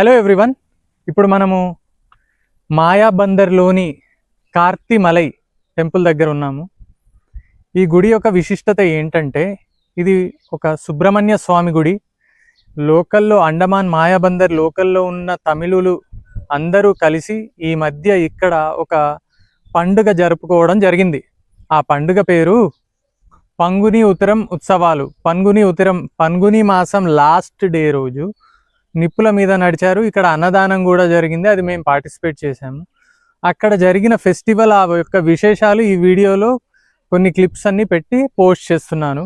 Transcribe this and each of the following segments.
Hello everyone. ఇప్పుడు మనము మాయాబందర్లోని కార్తిమలై temple దగ్గర ఉన్నాము. ఈ గుడి యొక్క విశిష్టత ఏంటంటే, ఇది ఒక సుబ్రహ్మణ్య స్వామి గుడి. లోకల్లో అండమాన్ మాయాబందర్ లోకల్లో ఉన్న తమిళులు అందరూ కలిసి ఈ మధ్య ఇక్కడ ఒక పండుగ జరుపుకోవడం జరిగింది. ఆ పండుగ పేరు పంగుని ఉతరం ఉత్సవాలు. పంగుని మాసం లాస్ట్ డే రోజు నిప్పుల మీద నడిచారు. ఇక్కడ అన్నదానం కూడా జరిగింది, అది మేము పార్టిసిపేట్ చేశాము. అక్కడ జరిగిన ఫెస్టివల్ ఆ యొక్క విశేషాలు ఈ వీడియోలో కొన్ని క్లిప్స్ అన్ని పెట్టి పోస్ట్ చేస్తున్నాను.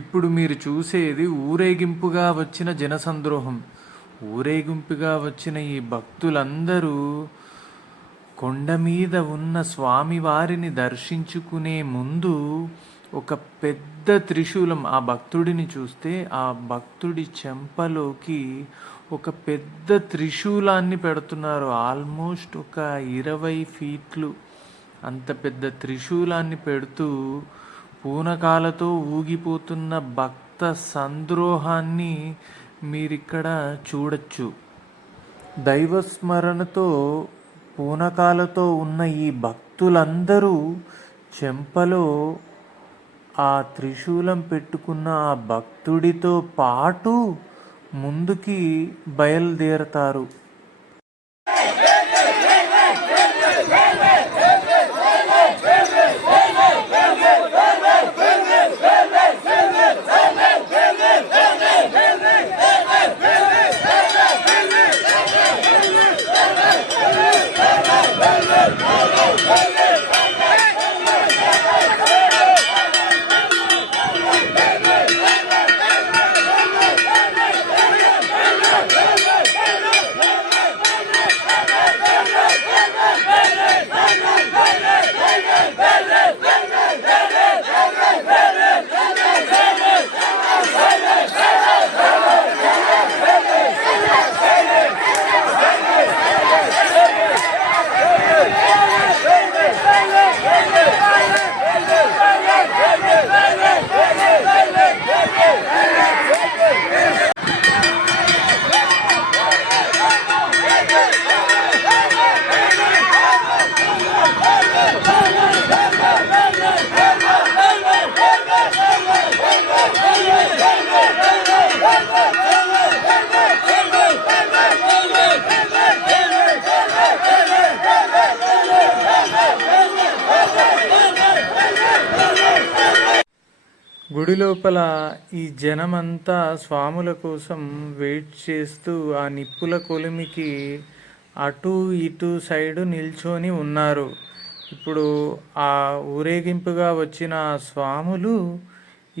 ఇప్పుడు మీరు చూసేది ఊరేగింపుగా వచ్చిన జనసంద్రోహం. ఊరేగింపుగా వచ్చిన ఈ భక్తులందరూ కొండ మీద ఉన్న స్వామివారిని దర్శించుకునే ముందు ఒక పెద్ద త్రిశూలం, ఆ భక్తుడిని చూస్తే ఆ భక్తుడి చెంపలోకి ఒక పెద్ద త్రిశూలాన్ని పెడుతున్నారు. ఆల్మోస్ట్ ఒక 20 ఫీట్లు అంత పెద్ద త్రిశూలాన్ని పెడుతూ పూనకాలతో ఊగిపోతున్న భక్త సంద్రోహాన్ని మీరిక్కడ చూడొచ్చు. దైవస్మరణతో పూనకాలతో ఉన్న ఈ భక్తులందరూ చెంపలో ఆ త్రిశూలం పెట్టుకున్న ఆ భక్తుడితో పాటు ముందుకి బయలుదేరతారు. గుడి లోపల ఈ జనమంతా స్వాముల కోసం వెయిట్ చేస్తూ ఆ నిప్పుల కొలిమికి అటు ఇటు సైడు నిల్చొని ఉన్నారు. ఇప్పుడు ఆ ఊరేగింపుగా వచ్చిన ఆ స్వాములు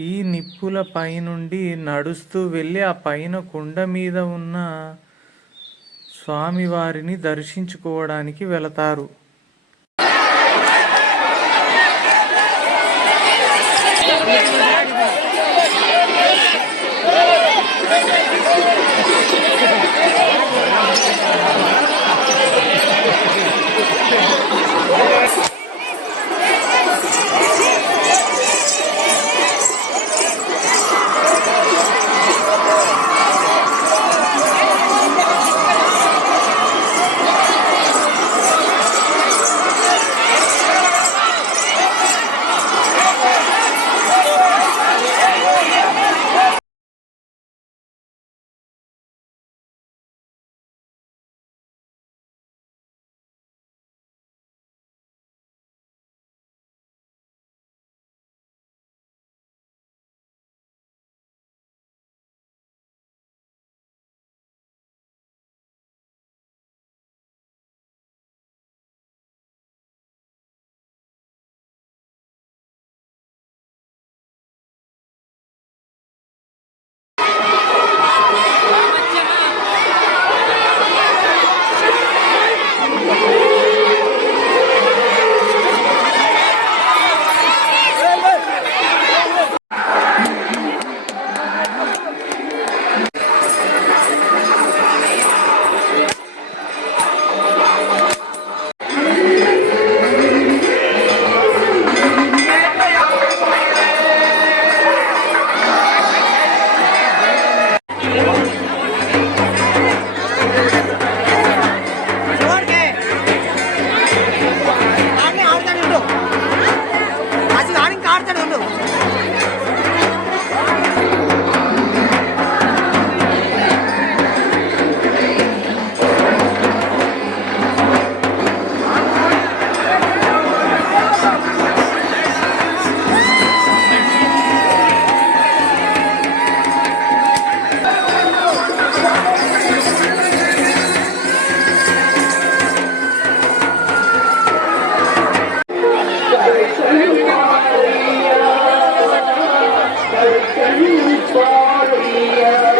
ఈ నిప్పుల పైనుండి నడుస్తూ వెళ్ళి ఆ పైన కొండ మీద ఉన్న స్వామివారిని దర్శించుకోవడానికి వెళతారు. Thank you.